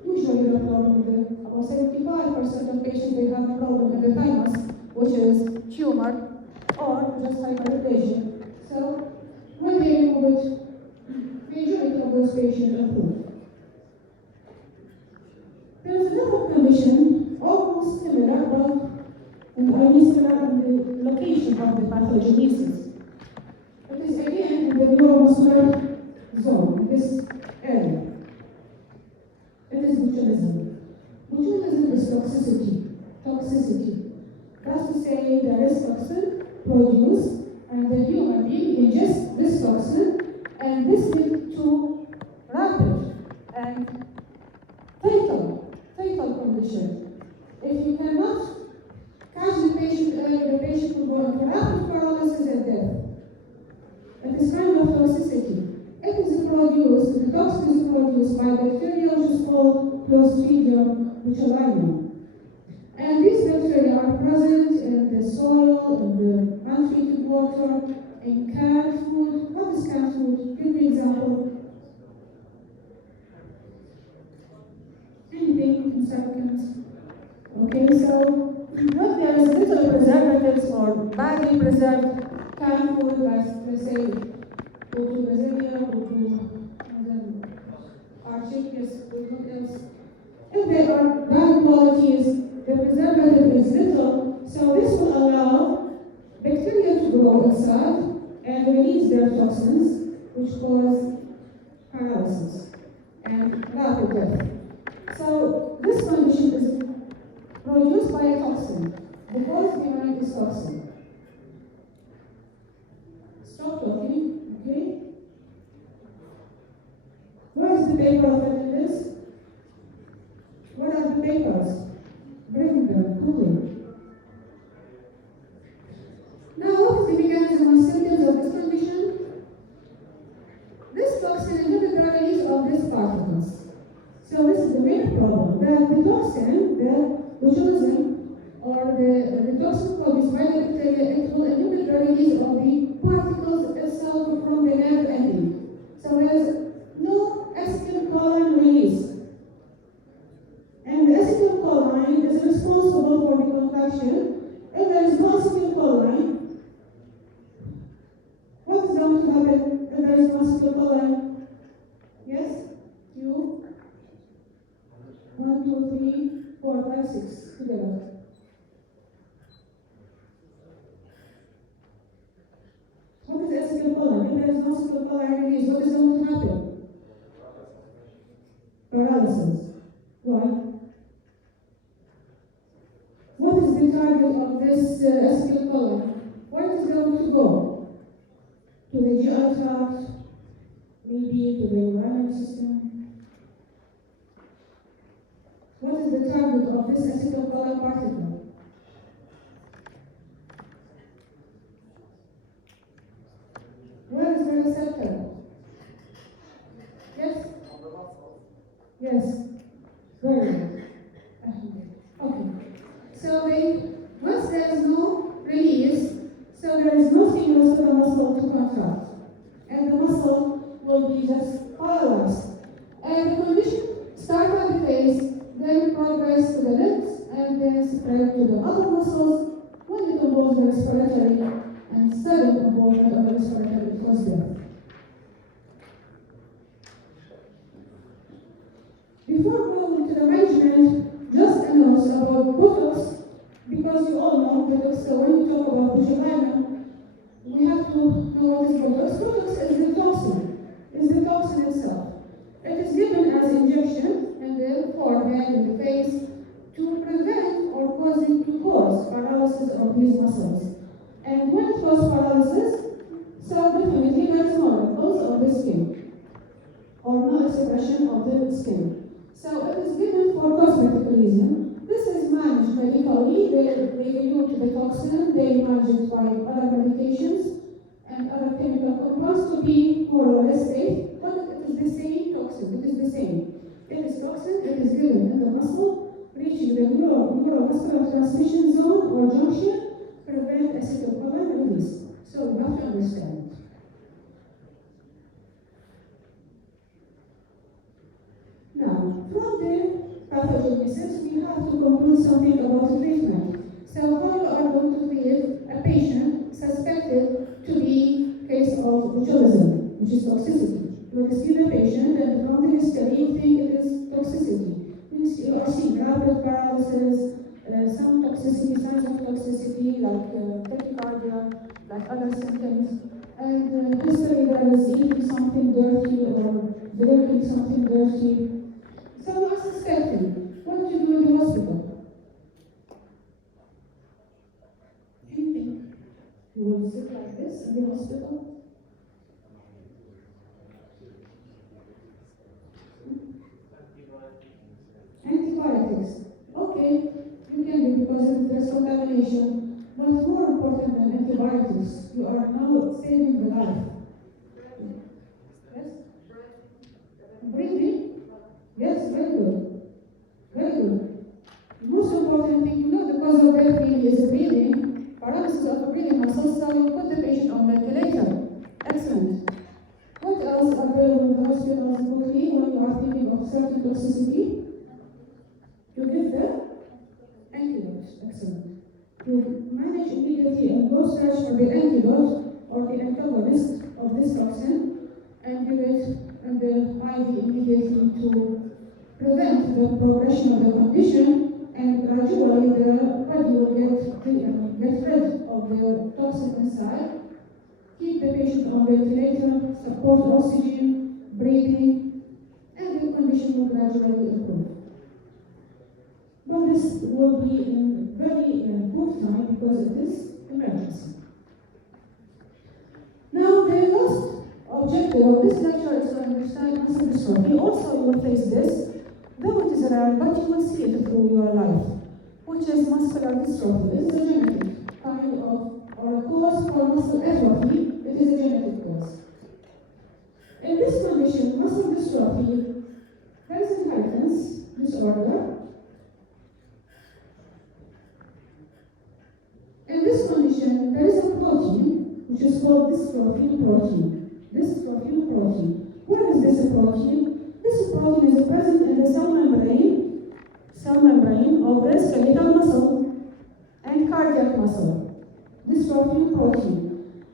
usually the problem with about 75% of patients they have a problem with the thymus, which is tumor or just hyperplasia. So when they remove it, majority of those patients improve. There is another condition, almost similar, but only similar in the location of the pathogenesis. It is again in the neuromuscular zone, in this area. It is botulism. Botulism is toxicity. Toxicity. That's to say there is toxin produced and the human being ingests this toxin and this leads to rapid and fatal condition. If you cannot catch the patient early, the patient will go into rapid paralysis and death. It is kind of toxicity. It is produced, the toxin is produced by bacteria which is called Clostridium botulinum. And these bacteria are present in the soil, in the untreated water, in canned food. What is canned food? Give me an example. Anything in seconds. Okay, so when there is little preservatives or badly preserved canned food, let's say, go to Brasilia, go to Archicus, go to else. If there are bad qualities, the preservative is little, so this will allow bacteria to grow inside and release their toxins, which cause paralysis and rapid death. So this condition is produced by a toxin. The cause behind this toxin. Stop talking, okay? Where is the paper of this? What are the papers? Bring them quickly. Now, what is the mechanism and symptoms of this condition? This toxin inhibits the release of these particles. So this is the main problem. The toxin, the botulism, or the toxin produced by the bacteria, it will inhibit the release of the particles itself from the nerve ending. So there is no acetylcholine release. And the acetylcholine is responsible for the contraction. If there is no acetylcholine, what is going to happen if there is no acetylcholine? Yes? You? 1, 2, 3, 4, 5, 6. Together. What is acetylcholine? If there is no acetylcholine release, what is going to happen? Paralysis. Why? What is the target of this acetylcholine? Where it is going to go? To the GI tract, maybe to the urinary system. What is the target of this acetylcholine particle? Where is the receptor? Yes? Yes. Very good. Okay. So once there is no release, so there is no stimulus for the muscle to contract. And the muscle will be just paralyzed. And the condition starts at the face, then progress to the lips, and then spread to the other muscles. When it involves the respiratory, and sudden involvement of the respiratory, it causes death. Before going to the management, just a note about Botox, because you all know Botox, so when we talk about botulinum, we have to know what is Botox. Botox is the toxin itself. It is given as injection in the forehead, in the face, to prevent or cause paralysis of these muscles. And when it causes paralysis, so definitely there is no ripples of the skin, or no expression of the skin. So it is given for cosmetic reason. This is managed managed medically. They dilute the toxin, they manage it by other medications and other chemical compounds to be more or less safe, but it is the same toxin, it is the same. It is toxin, it is given in the muscle, reaching the neuromuscular transmission zone or junction, prevent acetylcholine release. So you have to understand it. Now, from the pathogenesis, we have to conclude something about the treatment. So how you are going to treat a patient suspected to be case of botulism, which is toxicity. You will see the patient and from the history you think it is toxicity. You are seeing rapid paralysis, some toxicity, signs of toxicity like tachycardia, like other symptoms. And history there is eating something dirty or drinking something dirty. So you are suspecting. What do you do in the hospital? Anything. You will sit like this in the hospital. Antibiotics. Okay, you can do because there's contamination. But more important than antibiotics, you are now saving the life. Yes? Breathing? Yes, very good. Very good. The most important thing you know, the cause of death really is breathing, paralysis of the breathing muscles, so you put the patient on ventilator. Excellent. What else available in the hospitals quickly when you are thinking of certain toxicity? You give the antidote. Excellent. You manage immediately and go search for the antidote or the antagonist of this toxin and give it and the IV immediately to prevent the progression of the condition, and gradually the body will get rid of the toxin inside. Keep the patient on ventilator, support oxygen, breathing, and the condition will gradually improve. But this will be in very good time because it is emergency. Now the last objective of this lecture is to understand muscle dystrophy. Also you will face this, though it is rare, but you will see it through your life, which is muscular dystrophy. It is a genetic kind of, or a cause for muscle atrophy. It is a genetic cause. In this condition, muscle dystrophy, there is inheritance disorder. In this condition, there is a protein which is called dystrophin protein. Dystrophin protein. What is this protein? This protein is present in the cell membrane of the skeletal muscle and cardiac muscle. Dystrophin protein.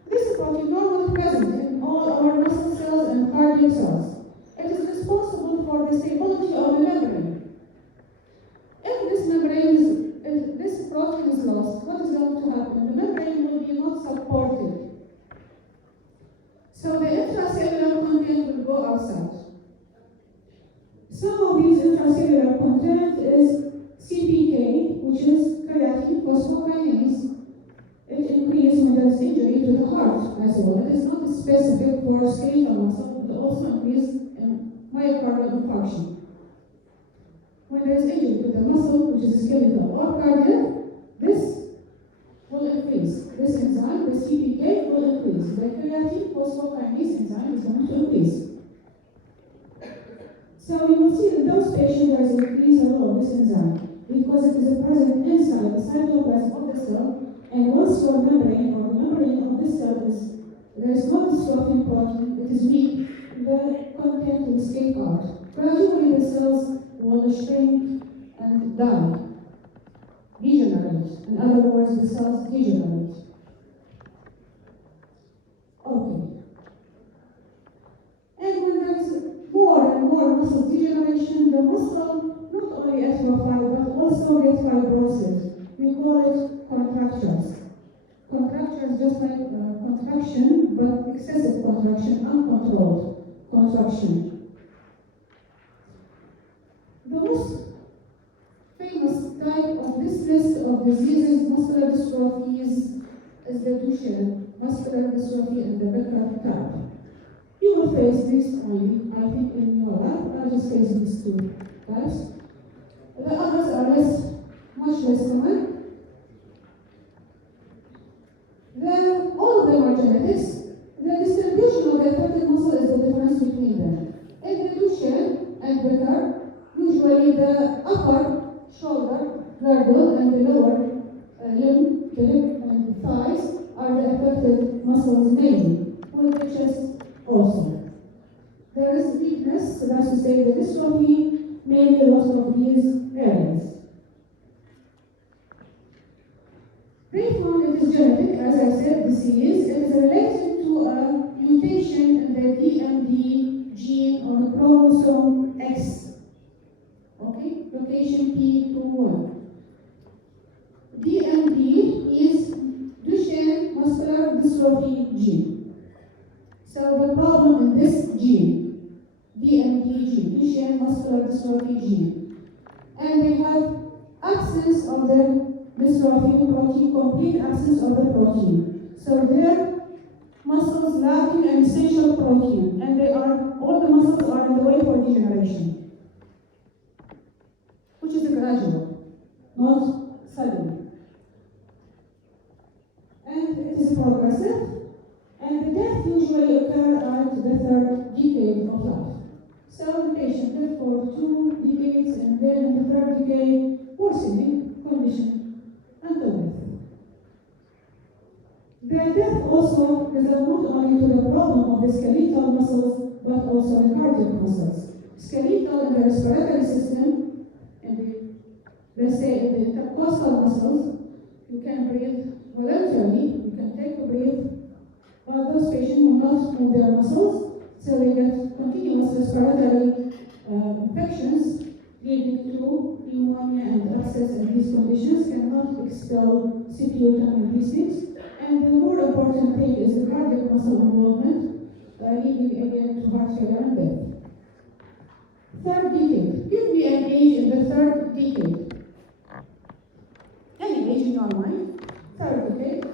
This protein is normally present in all our muscle cells and cardiac cells. It is responsible for the stability of the membrane. If this protein is lost, what is going to happen? The membrane will be not supported. So the intracellular content will go outside. Some of these intracellular content is CPK, which is creatine phosphokinase. It increases when there is injury to the heart as well. It is not specific for skeletal muscle, it also increases in myocardial infarction. When there is injury to the muscle, which is skeletal or cardiac, this will increase. This enzyme, the CPK, will increase. The creatine phosphokinase enzyme is going to increase. So you will see that those patients there is an increase of this enzyme because it is present inside the cytoplasm of the cell, and once your membrane or the membrane of the cell there is no dystrophin protein, it is weak, the content will escape out. Gradually the cells will shrink and die, degenerate. In other words, the cells degenerate. Okay. And when there is more and more muscle degeneration, the muscle not only atrophies but also gets fibrosis. We call it contractures. Contractures just like contraction, but excessive contraction, uncontrolled contraction. The most famous type of this list of diseases, muscular dystrophies, is the Duchenne muscular dystrophy and the Becker type. You will face this only, I think, in your life. I'll just face these two types. The others are less much less common. All of them are genetics. The distribution of the affected muscle is the difference between them. In the Duchenne and Becker, usually the upper shoulder girdle and the lower limb, the hip and the thighs, are the affected muscles mainly, with the chest also. There is weakness, so that's to say the dystrophy, mainly loss of these areas. They found it is genetic, as I said, disease. It is related to a mutation in the DMD gene on the chromosome X. Okay, location P21. DMD is Duchenne muscular dystrophy gene. So the problem in this gene, DMD gene, Duchenne muscular dystrophy gene, and they have absence of the dystrophy protein, complete absence of the protein. So their muscles lacking an essential protein, and all the muscles are in the way for degeneration, which is gradual, not sudden. And it is progressive, and the death usually occurs at the third decade of life. So the patient lived for 2 decades, and then in the third decade, worsening condition until death. The death also results not only to the problem of the skeletal muscles, but also the cardiac muscles. Skeletal and the respiratory system, and let's say in the intercostal muscles, you can breathe voluntarily, you can take a breath, but those patients will not move their muscles, so they get continuous respiratory infections, leading to pneumonia and abscess, and these conditions cannot expel sputum and these things. And the more important thing is the cardiac muscle involvement, leading again to heart failure and death. Third decade. Give me an age in the third decade. Any age in your mind. Third decade.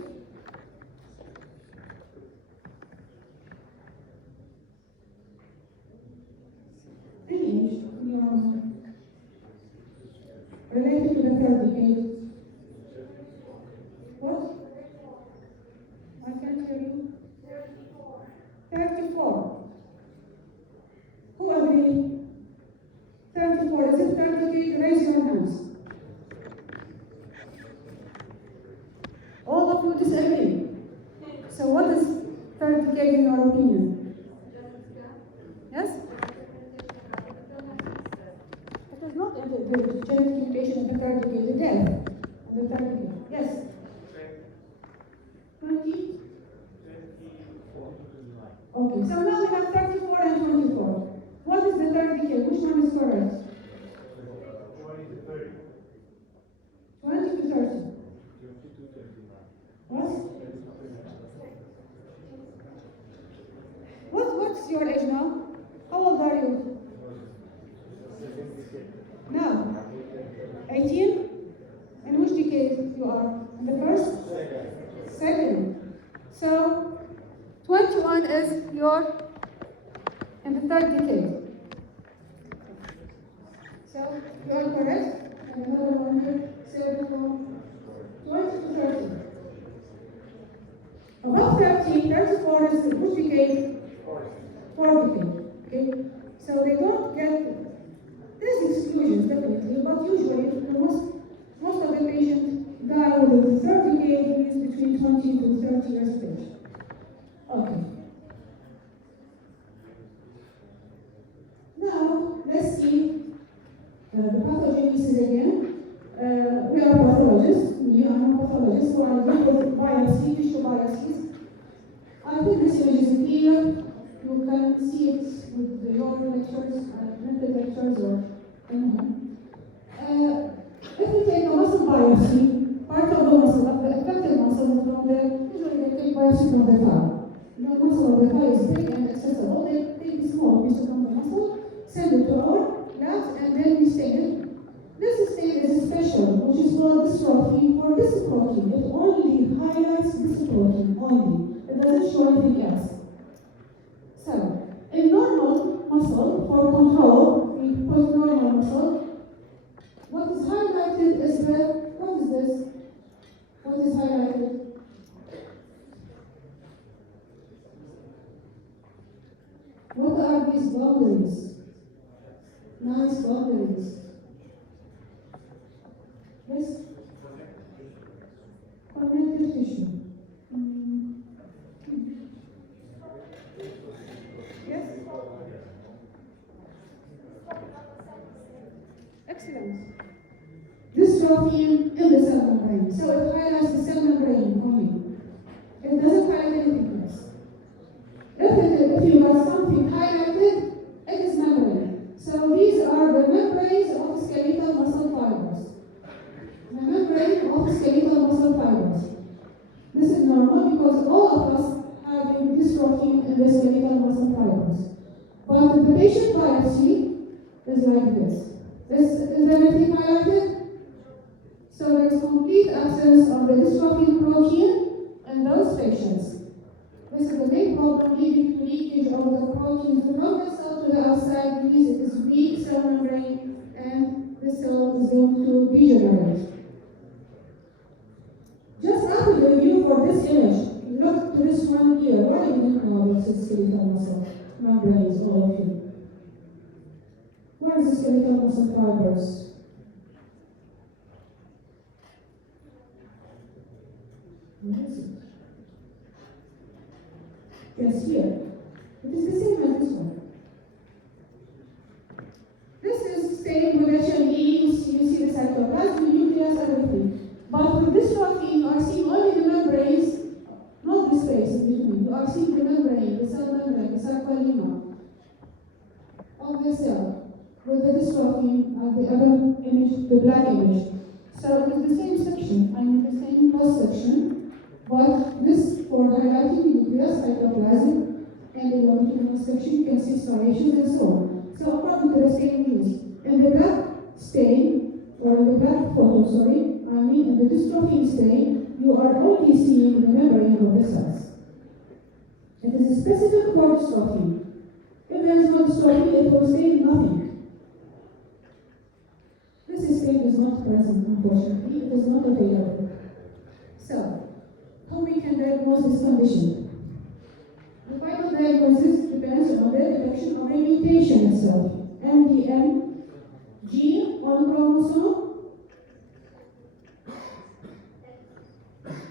Any age in your mind. Related to the third decade. What? I can't hear you. 34. Who agree? 34. Is it third decade? Raise your hands. All of you disagree. So what is third decade in your opinion? Yes? It is not the genetic mutation in the third decade, the death in the third decade. Yes? 20? Okay, so now we have 34 and 24. What is the third decade? Which one is correct? 20 to 30. 20 to 30. What? What's your age now? How old are you? Now? 18? In which decade you are? In the first? Second. So, 21 is your in the third decade. So, you are correct. And another one here, 20 to 30. Above 30, 34 is which decade? Fourth decade. Okay? So they don't get, there's exclusions definitely, but usually most of the patients die with the third decade, is between 20 to 30 years of age. Okay. Now, let's see the pathogenesis again. We are pathologists. I'm a pathologist, so I deal with biopsy, tissue biopsies. I think this image is clear. You can see it with your lectures, mental lectures, or if we take a muscle biopsy, part of the muscle, of the affected muscle, from the, usually they take biopsy from the thigh. The muscle of the thigh is big and accessible. They take a small piece from the muscle, send it to our labs, and then we stain it. This stain is special, which is called dystrophy for this protein. It only highlights this protein, only. It doesn't show anything else. So, in normal muscle, for control, we put normal muscle. What is highlighted is the nice boundaries. Nice boundaries. Yes? Connective tissue. Yes? Excellent. Dystrophy in the cell membrane. So it highlights the cell membrane only. It doesn't highlight anything else. If you have something highlighted, it is membrane. So these are the membranes of skeletal muscle fibers. The membrane of skeletal muscle fibers. This is normal because all of us have dystrophy in the skeletal muscle fibers. But the patient biopsy is like this. Is there anything highlighted? So there is complete absence of the dystrophin protein in those patients. This is the main problem leading to leakage of the protein from the cell to the outside. Means it is weak cell membrane and the cell is going to degenerate. Just after the review for this image, look to this one here. What do you know about the skeletal muscle membranes, all of you? What is the skeletal muscle fibers? What is it? Yes, here. It is the same as this one. This is staying with HLE, you see the cytoplasm, nucleus, everything. But with dystrophy, you are seeing only the membranes, not the space in between. You are seeing the membrane, the cell membrane, the sarcolemma of the cell. With the dystrophy, the other image, the black image. So it is the same section, I mean the same cross section. But this for highlighting nucleus, cytoplasm, and in the longitudinal section you can see striations and so on. So according to the same news, in the black stain, or in the black photo, I mean in the dystrophin stain, you are only seeing the membrane of the cells. It is specific for dystrophy. If there is no dystrophy, it will stain nothing. This stain is not present, unfortunately. It is not available. So, how we can diagnose this condition? The final diagnosis depends on the detection of a mutation itself. MDM gene on chromosome.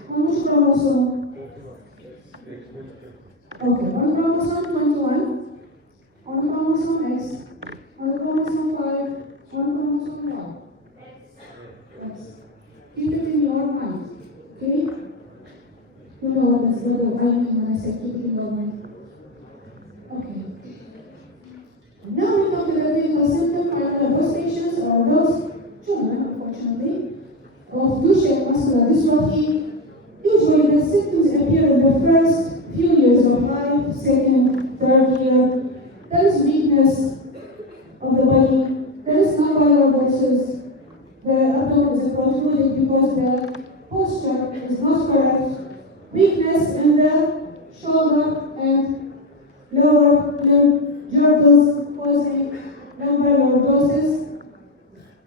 On which chromosome? Okay, on chromosome 21, on chromosome X, on chromosome 5, on chromosome Y. Yes. Keep it in your mind. Okay? You know what I mean when I say keep it in your mind. Okay. Now we come to the clinical symptom of those patients or those children, unfortunately, of Duchenne muscular dystrophy. Usually the symptoms appear in the first few years of life, second, third year. There is weakness of the body, there is non-viral. The abdomen is protruded because the posture is not correct. Weakness in the shoulder and lower limb girdles causing lumbar lordosis.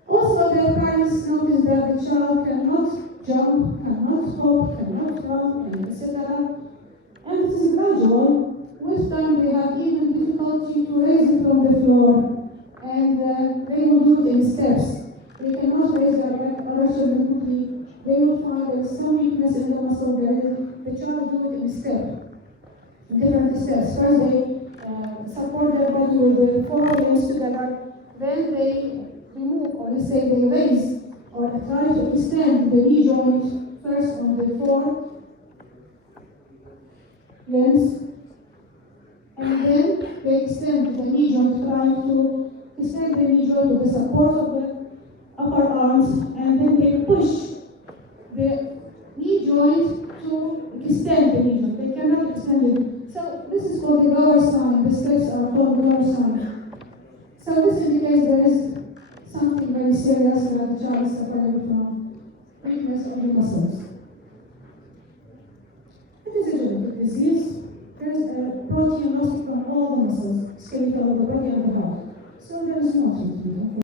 Also, the parents notice that the child cannot jump, cannot hop, cannot run, etc. And it is gradual. With time, they have even difficulty to raise it from the floor, and they will do it in steps. They cannot raise their articular quickly. They will find there is some weakness in the muscle there. The child will do it in different steps. First, they support their body with the four limbs together. Then they remove, or let's say they raise, or try to extend the knee joint first on the four limbs. And then they extend the knee joint, trying to extend the knee joint with the support of the upper arms, and then they push the knee joint to extend the knee joint. They cannot extend it. So this is called the lower sign. The steps are called lower sign. So this indicates there is something very serious that the child is suffering from weakness of the muscles. It is a genetic disease. There is a protein loss from all the muscles, skeletal of the body and the